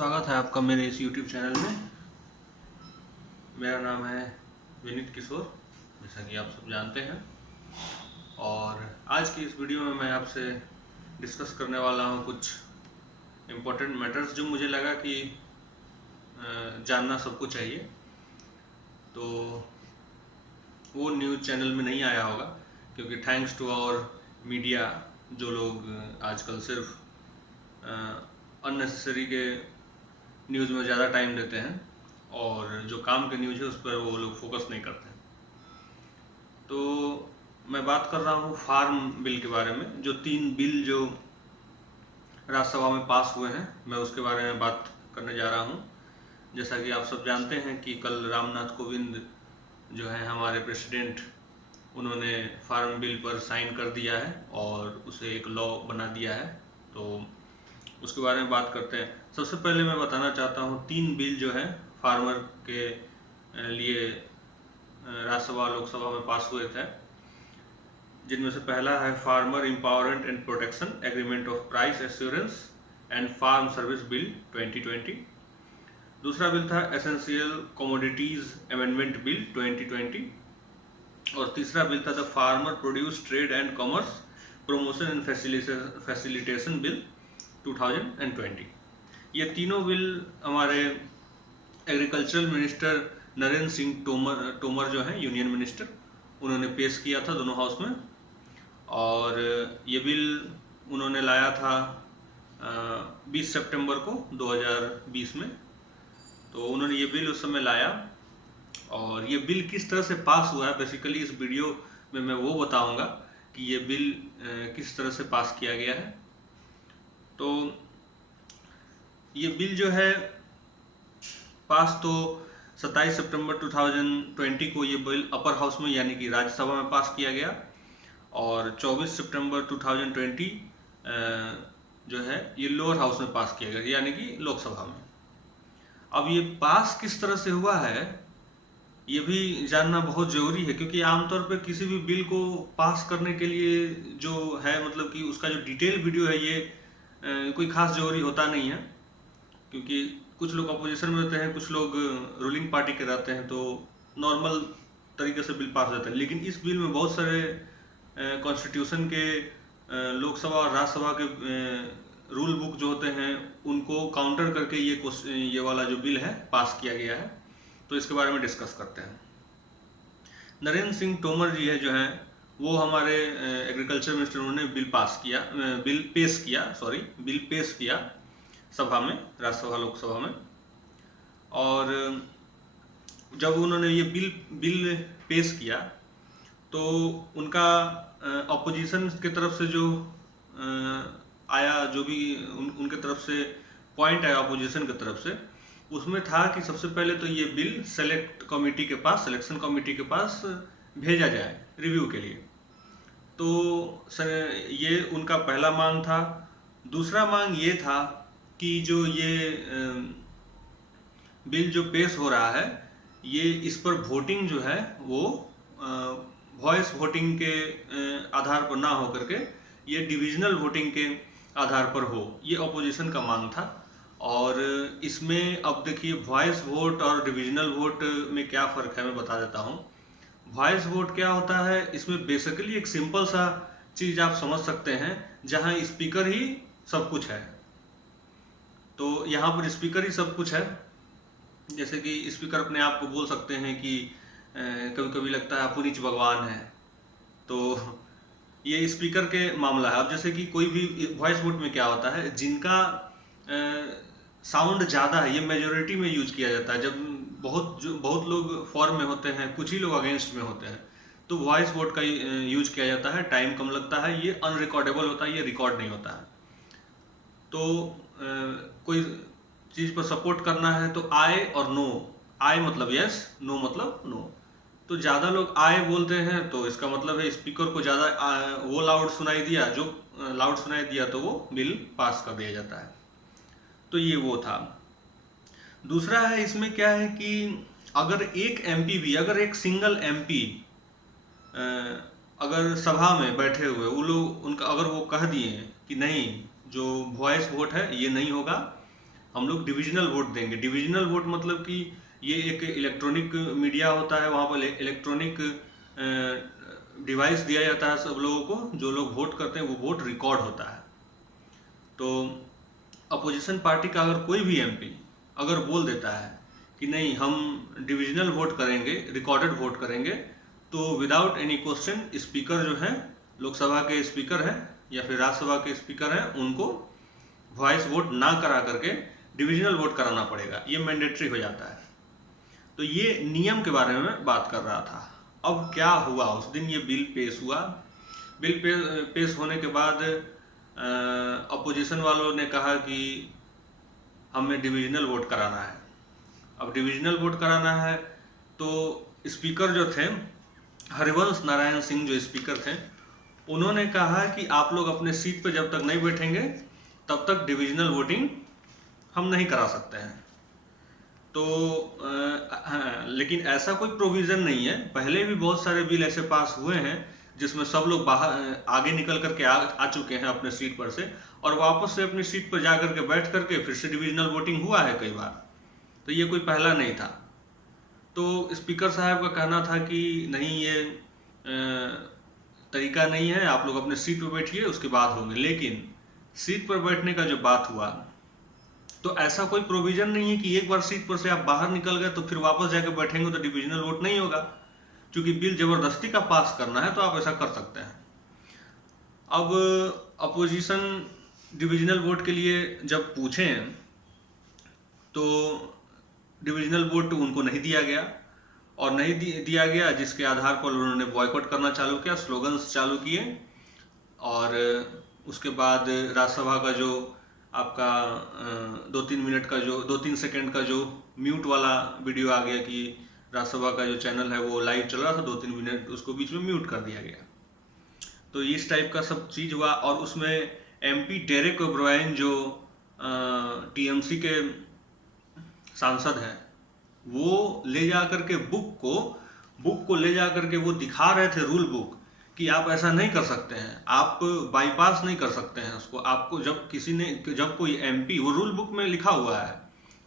स्वागत है आपका मेरे इस YouTube चैनल में। मेरा नाम है विनीत किशोर, जैसा कि आप सब जानते हैं। और आज की इस वीडियो में मैं आपसे डिस्कस करने वाला हूं कुछ इम्पोर्टेंट मैटर्स जो मुझे लगा कि जानना सबको चाहिए। तो वो न्यूज़ चैनल में नहीं आया होगा, क्योंकि थैंक्स टू आवर मीडिया, जो लोग आजकल सिर्फ अननेसेसरी के न्यूज़ में ज़्यादा टाइम देते हैं और जो काम के न्यूज़ है उस पर वो लोग फोकस नहीं करते। तो मैं बात कर रहा हूँ फार्म बिल के बारे में। जो 3 बिल जो राज्यसभा में पास हुए हैं, मैं उसके बारे में बात करने जा रहा हूँ। जैसा कि आप सब जानते हैं कि कल रामनाथ कोविंद जो है हमारे प्रेसिडेंट, उन्होंने फार्म बिल पर साइन कर दिया है और उसे एक लॉ बना दिया है। तो उसके बारे में बात करते हैं। सबसे पहले मैं बताना चाहता हूँ 3 बिल जो है फार्मर के लिए राज्यसभा लोकसभा में पास हुए थे, जिनमें से पहला है farmer empowerment and protection agreement of price assurance and farm service bill 2020। दूसरा बिल था एसेंशियल कमोडिटीज अमेंडमेंट बिल 2020 और तीसरा बिल था the farmer produce trade and commerce promotion and facilitation bill 2020। ये तीनों बिल हमारे एग्रीकल्चरल मिनिस्टर नरेंद्र सिंह तोमर जो हैं यूनियन मिनिस्टर, उन्होंने पेश किया था दोनों हाउस में। और ये बिल उन्होंने लाया था 20 सितंबर को 2020 में। तो उन्होंने ये बिल उस समय लाया और ये बिल किस तरह से पास हुआ है, बेसिकली इस वीडियो में मैं वो बताऊंगा कि ये बिल किस तरह से पास किया गया है। तो ये बिल जो है पास तो 27 सितंबर 2020 को ये बिल अपर हाउस में यानी कि राज्यसभा में पास किया गया और 24 सितंबर 2020 जो है ये लोअर हाउस में पास किया गया यानी कि लोकसभा में। अब ये पास किस तरह से हुआ है ये भी जानना बहुत ज़रूरी है, क्योंकि आमतौर पर किसी भी बिल को पास करने के लिए जो है मतलब कि उसका जो डिटेल वीडियो है ये कोई खास जरूरी होता नहीं है, क्योंकि कुछ लोग अपोजिशन में रहते हैं, कुछ लोग रूलिंग पार्टी के रहते हैं, तो नॉर्मल तरीके से बिल पास हो जाता है। लेकिन इस बिल में बहुत सारे कॉन्स्टिट्यूशन के लोकसभा और राज्यसभा के रूल बुक जो होते हैं उनको काउंटर करके ये वाला जो बिल है पास किया गया है। तो इसके बारे में डिस्कस करते हैं। नरेंद्र सिंह तोमर जी है जो हैं वो हमारे एग्रीकल्चर मिनिस्टर, उन्होंने बिल पेश किया सभा में, राज्यसभा लोकसभा में। और जब उन्होंने ये बिल पेश किया तो उनका अपोजिशन की तरफ से जो आया, जो भी उनके तरफ से पॉइंट आया अपोजिशन की तरफ से, उसमें था कि सबसे पहले तो ये बिल सिलेक्शन कमेटी के पास भेजा जाए रिव्यू के लिए। तो ये उनका पहला मांग था। दूसरा मांग ये था कि जो ये बिल जो पेश हो रहा है ये इस पर वोटिंग जो है वो वॉइस वोटिंग के आधार पर ना हो करके ये डिविजनल वोटिंग के आधार पर हो, ये अपोजिशन का मांग था। और इसमें अब देखिए वॉइस वोट और डिविजनल वोट में क्या फ़र्क है मैं बता देता हूँ। वॉइस वोट क्या होता है, इसमें बेसिकली एक सिंपल सा चीज़ आप समझ सकते हैं, जहाँ स्पीकर ही सब कुछ है। तो यहाँ पर स्पीकर ही सब कुछ है। जैसे कि स्पीकर अपने आप को बोल सकते हैं कि कभी कभी लगता है अपुनीच भगवान है, तो ये स्पीकर के मामला है। अब जैसे कि कोई भी वॉइस वोट में क्या होता है, जिनका साउंड ज़्यादा है ये मेजोरिटी में यूज किया जाता है। जब बहुत लोग फॉर में होते हैं, कुछ ही लोग अगेंस्ट में होते हैं, तो वॉइस वोट का यूज किया जाता है। टाइम कम लगता है, ये अनरिकॉर्डेबल होता है, ये रिकॉर्ड नहीं होता है। तो कोई चीज़ पर सपोर्ट करना है तो आय और नो, आय मतलब यस, नो मतलब नो। तो ज़्यादा लोग आय बोलते हैं तो इसका मतलब है स्पीकर को ज़्यादा वो लाउड सुनाई दिया, जो लाउड सुनाई दिया तो वो बिल पास कर दिया जाता है। तो ये वो था। दूसरा है इसमें क्या है कि अगर एक एमपी भी, अगर एक सिंगल एमपी अगर सभा में बैठे हुए वो लोग अगर वो कह दिए कि नहीं, जो वॉइस वोट है ये नहीं होगा, हम लोग डिविजनल वोट देंगे। डिविजनल वोट मतलब कि ये एक इलेक्ट्रॉनिक मीडिया होता है, वहाँ पर इलेक्ट्रॉनिक डिवाइस दिया जाता है सब लोगों को, जो लोग वोट करते हैं वो वोट रिकॉर्ड होता है। तो अपोजिशन पार्टी का अगर कोई भी एमपी अगर बोल देता है कि नहीं हम डिविजनल वोट करेंगे, रिकॉर्डेड वोट करेंगे, तो विदाउट एनी क्वेश्चन स्पीकर जो है, लोकसभा के स्पीकर हैं या फिर राज्यसभा के स्पीकर हैं, उनको वॉइस वोट ना करा करके डिविजनल वोट कराना पड़ेगा। ये मैंडेटरी हो जाता है। तो ये नियम के बारे में बात कर रहा था। अब क्या हुआ, उस दिन ये बिल पेश हुआ। बिल पेश होने के बाद अपोजिशन वालों ने कहा कि हमें डिविजनल वोट कराना है। अब डिविजनल वोट कराना है तो स्पीकर जो थे, हरिवंश नारायण सिंह जो स्पीकर थे, उन्होंने कहा कि आप लोग अपने सीट पर जब तक नहीं बैठेंगे तब तक डिविजनल वोटिंग हम नहीं करा सकते हैं। तो लेकिन ऐसा कोई प्रोविज़न नहीं है। पहले भी बहुत सारे बिल ऐसे पास हुए हैं जिसमें सब लोग बाहर आगे निकल करके आ चुके हैं अपने सीट पर से, और वापस से अपनी सीट पर जा करके बैठ करके फिर से डिविजनल वोटिंग हुआ है कई बार। तो ये कोई पहला नहीं था। तो स्पीकर साहब का कहना था कि नहीं, ये तरीका नहीं है, आप लोग अपने सीट पर बैठिए उसके बाद होंगे। लेकिन सीट पर बैठने का जो बात हुआ, तो ऐसा कोई प्रोविजन नहीं है कि एक बार सीट पर से आप बाहर निकल गए तो फिर वापस जाके बैठेंगे तो डिविजनल वोट नहीं होगा। क्योंकि बिल जबरदस्ती का पास करना है तो आप ऐसा कर सकते हैं। अब अपोजिशन डिविजनल वोट के लिए जब पूछें तो डिविजनल वोट उनको नहीं दिया गया, और नहीं दिया गया, जिसके आधार पर उन्होंने बॉयकॉट करना चालू किया, स्लोगन्स चालू किए। और उसके बाद राज्यसभा का जो आपका 2-3 मिनट का जो 2-3 सेकेंड का जो म्यूट वाला वीडियो आ गया कि राज्यसभा का जो चैनल है वो लाइव चल रहा था, 2-3 मिनट उसको बीच में म्यूट कर दिया गया। तो इस टाइप का सब चीज़ हुआ। और उसमें एमपी डेरेक ओब्रायन जो टीएमसी के सांसद हैं, वो ले जा करके बुक को ले जा करके वो दिखा रहे थे, रूल बुक, कि आप ऐसा नहीं कर सकते हैं, आप बाईपास नहीं कर सकते हैं उसको। आपको जब कोई एमपी, वो रूल बुक में लिखा हुआ है,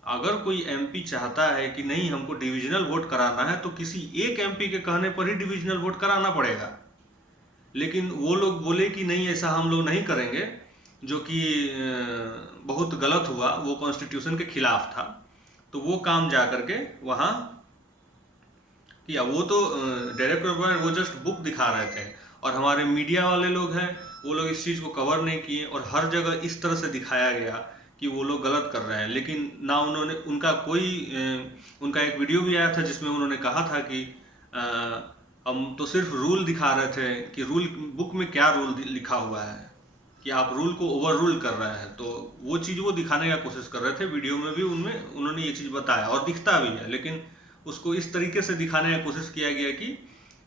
अगर कोई एमपी चाहता है कि नहीं हमको डिविजनल वोट कराना है तो किसी एक एमपी के कहने पर ही डिविजनल वोट कराना पड़ेगा। लेकिन वो लोग बोले कि नहीं, ऐसा हम लोग नहीं करेंगे, जो कि बहुत गलत हुआ, वो कॉन्स्टिट्यूशन के खिलाफ था। तो वो काम जा करके वहाँ किया। वो तो डायरेक्टर वो जस्ट बुक दिखा रहे थे, और हमारे मीडिया वाले लोग हैं वो लोग इस चीज़ को कवर नहीं किए, और हर जगह इस तरह से दिखाया गया कि वो लोग गलत कर रहे हैं। लेकिन ना उन्होंने उनका एक वीडियो भी आया था जिसमें उन्होंने कहा था कि हम तो सिर्फ रूल दिखा रहे थे कि रूल बुक में क्या रूल लिखा हुआ है, कि आप रूल को ओवर रूल कर रहे हैं। तो वो चीज़ वो दिखाने का कोशिश कर रहे थे। वीडियो में भी उन्होंने ये चीज़ बताया और दिखता भी है, लेकिन उसको इस तरीके से दिखाने का कोशिश किया गया कि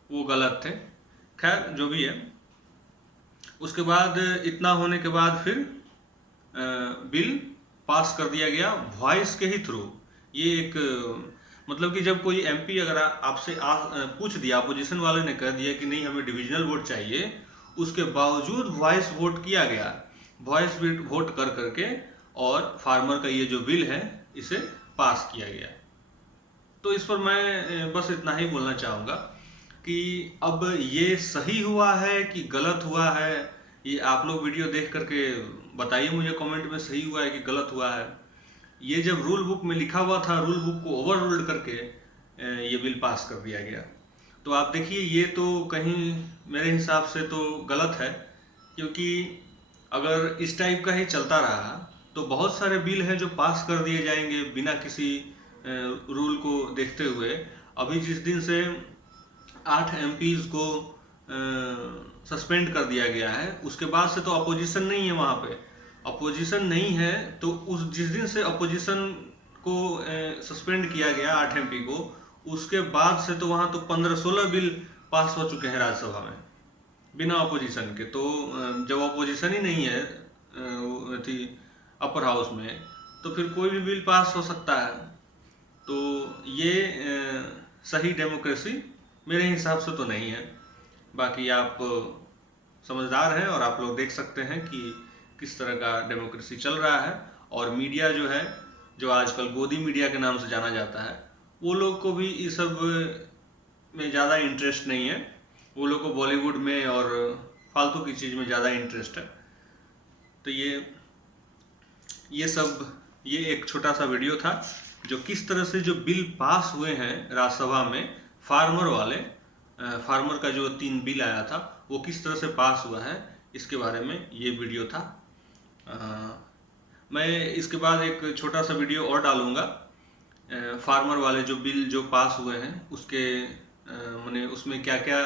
वो गलत थे। खैर जो भी है, उसके बाद इतना होने के बाद फिर बिल पास कर दिया गया वॉइस के ही थ्रू। ये एक मतलब कि जब कोई एमपी अगर आपसे पूछ दिया, अपोजिशन वाले ने कह दिया कि नहीं हमें डिविजनल वोट चाहिए, उसके बावजूद वॉइस वोट किया गया, वॉइस वोट कर करके, और फार्मर का ये जो बिल है इसे पास किया गया। तो इस पर मैं बस इतना ही बोलना चाहूँगा कि अब ये सही हुआ है कि गलत हुआ है, ये आप लोग वीडियो देख करके बताइए मुझे कमेंट में, सही हुआ है कि गलत हुआ है। ये जब रूल बुक में लिखा हुआ था, रूल बुक को ओवर रूल्ड करके ये बिल पास कर दिया गया। तो आप देखिए, ये तो कहीं मेरे हिसाब से तो गलत है, क्योंकि अगर इस टाइप का ही चलता रहा तो बहुत सारे बिल हैं जो पास कर दिए जाएंगे बिना किसी रूल को देखते हुए। अभी जिस दिन से 8 एमपीज को सस्पेंड कर दिया गया है, उसके बाद से तो अपोजिशन नहीं है वहाँ पे। अपोजिशन नहीं है तो जिस दिन से अपोजिशन को सस्पेंड किया गया 8 एमपी को, उसके बाद से तो वहाँ तो 15-16 बिल पास हो चुके हैं राज्यसभा में बिना अपोजिशन के। तो जब अपोजिशन ही नहीं है अपर हाउस में, तो फिर कोई भी बिल पास हो सकता है। तो ये सही डेमोक्रेसी मेरे हिसाब से तो नहीं है। बाकी आप समझदार हैं और आप लोग देख सकते हैं कि किस तरह का डेमोक्रेसी चल रहा है। और मीडिया जो है जो आजकल गोदी मीडिया के नाम से जाना जाता है, वो लोग को भी इस सब में ज़्यादा इंटरेस्ट नहीं है। वो लोग को बॉलीवुड में और फालतू की चीज़ में ज़्यादा इंटरेस्ट है। तो ये एक छोटा सा वीडियो था जो किस तरह से जो बिल पास हुए हैं राज्यसभा में फार्मर का जो 3 बिल आया था वो किस तरह से पास हुआ है, इसके बारे में ये वीडियो था। मैं इसके बाद एक छोटा सा वीडियो और डालूंगा फार्मर वाले जो बिल जो पास हुए हैं उसके मैंने उसमें क्या क्या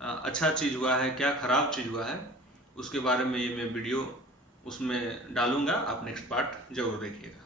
अच्छा चीज़ हुआ है, क्या खराब चीज़ हुआ है, उसके बारे में ये मैं वीडियो उसमें डालूंगा। आप नेक्स्ट पार्ट जरूर देखिएगा।